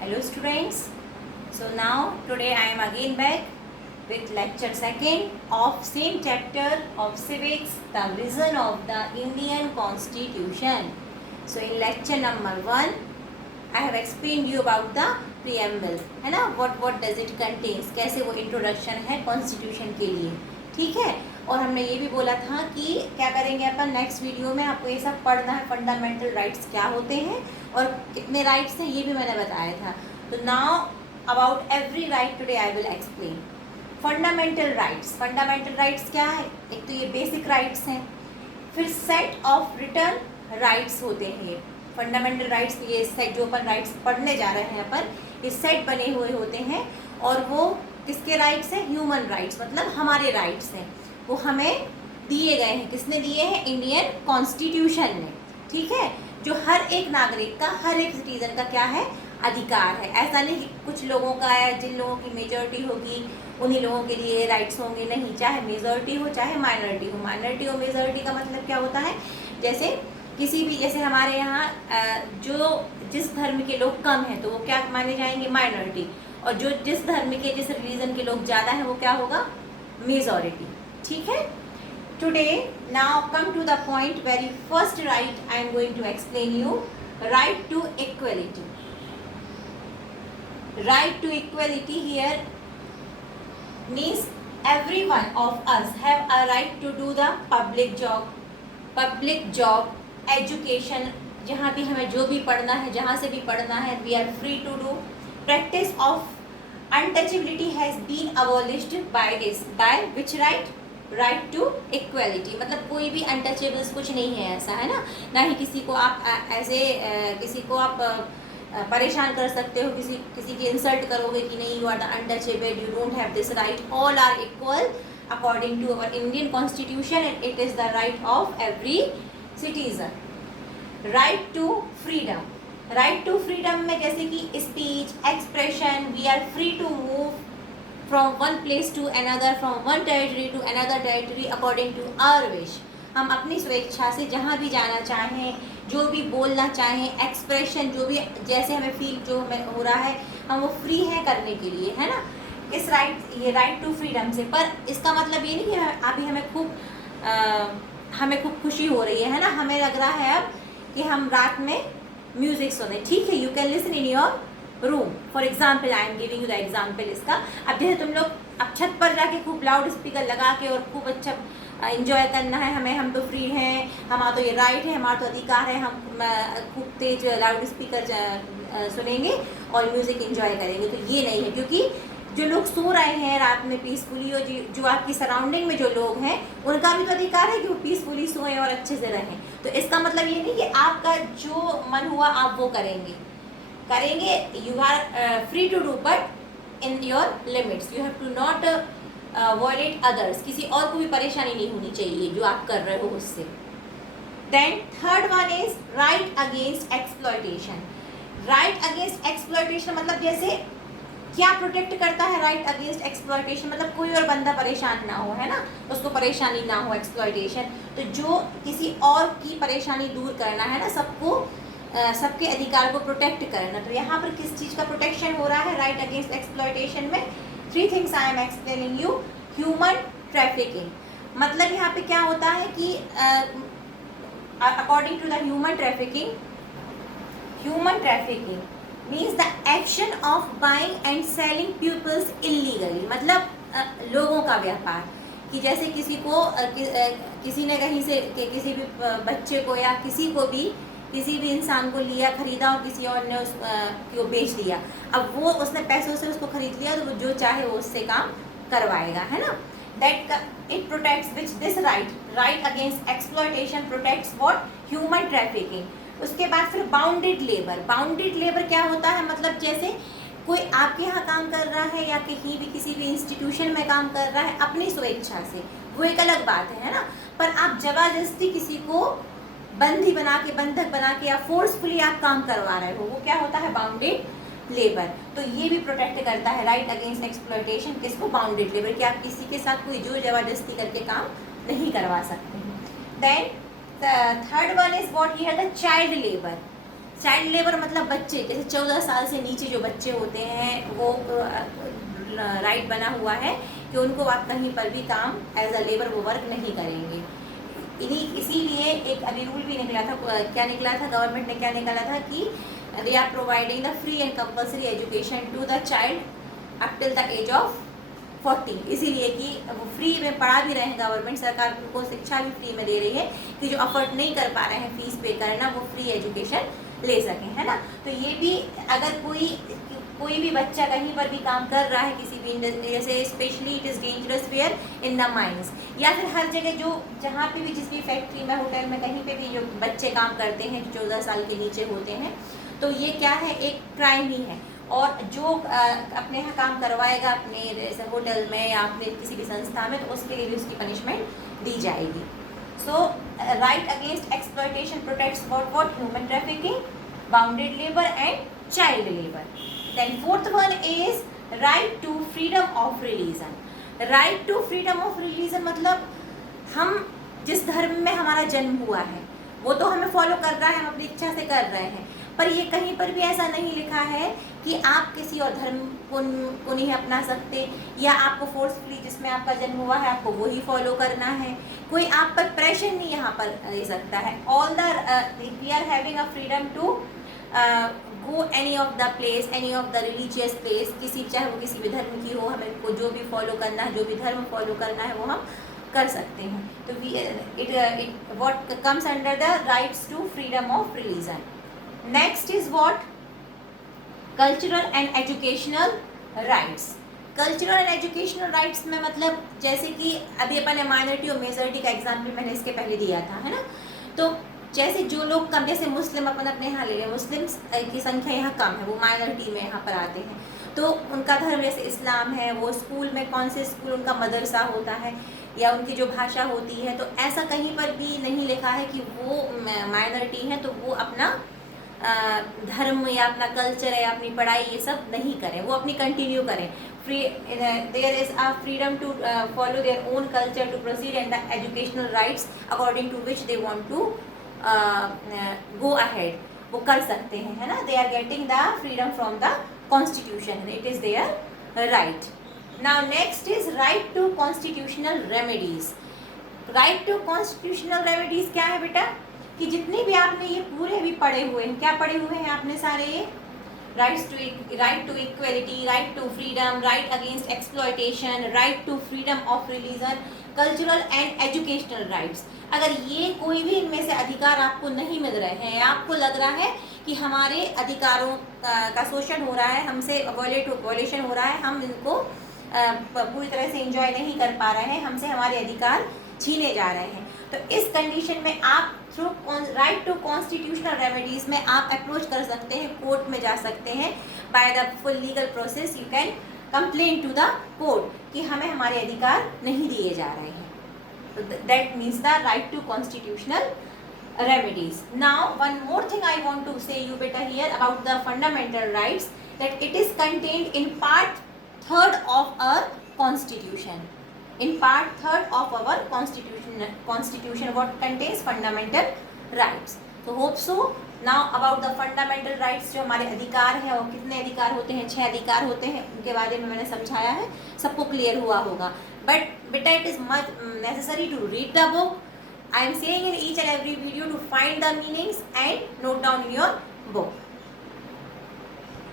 Hello students. So now today I am again back with lecture second of same chapter of civics, the vision of the Indian Constitution. So in lecture number 1 I have explained you about the preamble, है ना, what does it contains, कैसे वो introduction है constitution के लिए, ठीक है। और हमने ये भी बोला था कि क्या करेंगे अपन नेक्स्ट वीडियो में, आपको ये सब पढ़ना है, फंडामेंटल राइट्स क्या होते हैं और कितने राइट्स हैं ये भी मैंने बताया था। तो now about every right today I will explain. Fundamental rights क्या है? एक तो ये बेसिक राइट्स हैं, फिर सेट ऑफ रिटर्न राइट्स होते हैं। फंडामेंटल राइट्स, ये सेट जो अपन राइट्स पढ़ने जा रहे हैं अपन, ये सेट बने हुए होते हैं और वो किसके राइट्स हैं? ह्यूमन राइट्स, मतलब हमारे राइट्स हैं। वो हमें दिए गए हैं, किसने दिए हैं? इंडियन कॉन्स्टिट्यूशन ने, ठीक है। जो हर एक नागरिक का, हर एक सिटीजन का क्या है? अधिकार है। ऐसा नहीं कि कुछ लोगों का है, जिन लोगों की मेजॉरिटी होगी उन्हीं लोगों के लिए राइट्स होंगे, नहीं। चाहे मेजॉरिटी हो चाहे माइनॉरिटी हो। माइनॉरिटी और मेजॉरिटी का मतलब क्या होता है? जैसे किसी भी, जैसे हमारे यहाँ जो जिस धर्म के लोग कम हैं तो वो क्या माने जाएंगे? माइनॉरिटी। और जो जिस धर्म के, जिस रिलीजन के लोग ज़्यादा हैं वो क्या होगा? मेजॉरिटी, ठीक है। Today now come to the point, very first right I am going to explain you, right to equality. Right to equality here means everyone of us have a right to do the public job, education, जहाँ भी हमें जो भी पढ़ना है, जहाँ से भी पढ़ना है, we are free to do. Practice of untouchability has been abolished by this, by which right? Right to equality, मतलब कोई भी अनटचेबल्स कुछ नहीं है, ऐसा है ना। ना ही किसी को आप ऐसे किसी को आप परेशान कर सकते हो, किसी की इंसल्ट करोगे कि नहीं, you are the untouchable, you don't have this right. All are equal according to our Indian constitution and it is the right of every citizen. Right to freedom, right to freedom में जैसे कि speech, expression, we are free to move from one place to another, from one territory to another territory according to our wish. हम अपनी स्वेच्छा से जहाँ भी जाना चाहें, जो भी बोलना चाहें, एक्सप्रेशन जो भी जैसे हमें फील जो हमें हो रहा है, हम वो फ्री है करने के लिए, है ना। इस ये राइट टू फ्रीडम से, पर इसका मतलब ये नहीं कि अभी हमें खूब खुशी हो रही है ना, हमें लग रहा है अब कि हम रात में म्यूजिक सुने, ठीक है। You can listen in your room, for example I am giving you the example इसका। अब जैसे तुम लोग अब छत पर जाके खूब लाउड स्पीकर लगा के और खूब अच्छा इंजॉय करना है हमें, हम तो फ्री हैं, हमारा तो ये राइट है, हमारा तो अधिकार है, हम खूब तेज लाउड स्पीकर सुनेंगे और म्यूज़िक इंजॉय करेंगे। तो ये नहीं है, क्योंकि जो लोग सो रहे हैं रात में पीसफुली, और जो आपकी सराउंडिंग में जो लोग हैं उनका भी तो अधिकार है कि वो पीसफुली सोएं और अच्छे से रहें। तो इसका मतलब ये नहीं कि आपका जो मन हुआ आप वो करेंगे। You are free to do but in your limits, you have to not violate others, किसी और को भी परेशानी नहीं होनी चाहिए जो आप कर रहे हो उससे। Then third one is right against exploitation. Right against exploitation मतलब जैसे क्या प्रोटेक्ट करता है राइट अगेंस्ट एक्सप्लॉयटेशन? मतलब कोई और बंदा परेशान ना हो, है ना, उसको परेशानी ना हो, एक्सप्लॉयटेशन। तो जो किसी और की परेशानी दूर करना है ना, सबको सबके अधिकार को प्रोटेक्ट करना। तो यहाँ पर किस चीज़ का प्रोटेक्शन हो रहा है राइट अगेंस्ट एक्सप्लॉयटेशन में? 3 things I am explaining you. Human trafficking, मतलब यहाँ पे क्या होता है कि according to the human trafficking means the action of buying and selling peoples illegally, मतलब लोगों का व्यापार। कि जैसे किसी ने कहीं से किसी भी बच्चे को या किसी भी इंसान को लिया, खरीदा और किसी और ने उसको बेच दिया। अब वो उसने पैसों से उसको खरीद लिया तो वो जो चाहे वो उससे काम करवाएगा, है ना। That it protects which this right against exploitation protects what? Human trafficking. उसके बाद फिर बाउंडेड लेबर क्या होता है? मतलब जैसे कोई आपके यहाँ काम कर रहा है या कहीं भी किसी भी इंस्टीट्यूशन में काम कर रहा है अपनी स्वेच्छा से, वो एक अलग बात है ना। पर आप जबरदस्ती किसी को बंधक बना के या फोर्सफुली आप काम करवा रहे हो, वो क्या होता है? Bounded labour. तो ये भी प्रोटेक्ट करता है राइट अगेंस्ट एक्सप्लॉयटेशन, किसको? बाउंडेड लेबर, कि आप किसी के साथ कोई जोर जबरदस्ती करके काम नहीं करवा सकते हैं। Then third one is what? Here the child labour. Child labour मतलब बच्चे, जैसे 14 साल से नीचे जो बच्चे होते हैं वो राइट बना हुआ है कि उनको आप कहीं पर भी काम एज अ लेबर वो वर्क नहीं करेंगे। इसीलिए एक अभी रूल भी निकला था, क्या निकला था, गवर्नमेंट ने क्या निकाला था कि they are providing the free and compulsory education to the child up till the age of 40। इसीलिए कि वो फ्री में पढ़ा भी रहे हैं, गवर्नमेंट सरकार उनको शिक्षा भी फ्री में दे रही है कि जो अफोर्ड नहीं कर पा रहे हैं फीस पे करना वो फ्री एजुकेशन ले सकें, है ना। तो ये भी अगर कोई भी बच्चा कहीं पर भी काम कर रहा है किसी भी इंडस्ट्री, जैसे specially it is dangerous where in the mines, या फिर हर जगह जो जहाँ पे भी जिस भी फैक्ट्री में होटल में कहीं पे भी जो बच्चे काम करते हैं 14 साल के नीचे होते हैं, तो ये क्या है, एक क्राइम ही है। और जो अपने यहाँ काम करवाएगा अपने जैसे होटल में या अपने किसी भी संस्था में, तो उसके लिए भी उसकी पनिशमेंट दी जाएगी। So right against exploitation protects what human trafficking, bounded labour and child labour. Then fourth one is right to freedom of religion. Right to freedom of religion मतलब हम जिस धर्म में हमारा जन्म हुआ है वो तो हमें फॉलो कर रहा है, हम अपनी इच्छा से कर रहे हैं, पर ये कहीं पर भी ऐसा नहीं लिखा है कि आप किसी और धर्म को नहीं अपना सकते, या आपको फोर्सफुली जिसमें आपका जन्म हुआ है आपको वही फॉलो करना है। कोई आप पर प्रेशर नहीं यहाँ पर दे सकता है। All the we are having a freedom to go any of the place, any of the religious place, किसी चाहे वो किसी भी धर्म की हो, हमें को जो भी फॉलो करना है, जो भी धर्म फॉलो करना है वो हम कर सकते हैं। तो it what comes under the rights to freedom of religion. Next is what, cultural and educational rights. Cultural and educational rights में मतलब जैसे कि अभी अपन ने माइनॉरिटी और मेजॉरिटी का एग्जाम्पल मैंने इसके पहले दिया था, है ना। तो जैसे जो लोग कम, जैसे मुस्लिम अपन अपने यहाँ ले लें, मुस्लिम्स की संख्या यहाँ कम है, वो माइनॉरिटी में यहाँ पर आते हैं, तो उनका धर्म जैसे इस्लाम है, वो स्कूल में कौन से स्कूल उनका मदरसा होता है या उनकी जो भाषा होती है, तो ऐसा कहीं पर भी नहीं लिखा है कि वो माइनॉरिटी है तो वो अपना धर्म या अपना कल्चर या अपनी पढ़ाई ये सब नहीं करें, वो अपनी कंटिन्यू करें। Free there is a freedom to follow their own culture, to proceed and the educational rights according to which they want to go ahead, वो कर सकते हैं, है ना। They are getting the freedom from the constitution, it is their right. Now next is right to constitutional remedies. Right to constitutional remedies क्या है बेटा, कि जितने भी आपने ये पूरे भी पढ़े हुए हैं, क्या पढ़े हुए हैं आपने सारे, right to equality, right to freedom, right against exploitation, right to freedom of religion, cultural and educational rights. अगर ये कोई भी इनमें से अधिकार आपको नहीं मिल रहे हैं, आपको लग रहा है कि हमारे अधिकारों का शोषण हो रहा है, हमसे वॉयलेशन हो रहा है, हम इनको पूरी तरह से एंजॉय नहीं कर पा रहे हैं, हमसे हमारे अधिकार छीने जा रहे हैं, तो इस कंडीशन में आप through right to constitutional remedies में आप अप्रोच कर सकते हैं, कोर्ट में जा सकते हैं। By the full legal process you can complain to the court कि हमें हमारे अधिकार नहीं दिए जा रहे हैं। So that means the right to constitutional remedies. Now one more thing I want to say you better here about the fundamental rights, that it is contained in part 3rd of our constitution. In part 3rd of our constitution what contains fundamental rights. So hope so. Now about the fundamental rights, जो हमारे अधिकार हैं और कितने अधिकार होते हैं, 6 अधिकार होते हैं, उनके बारे में मैंने समझाया है, सबको क्लियर हुआ होगा। But beta it is much necessary to read the book. I am saying in each and every video to find the meanings and note down in your book.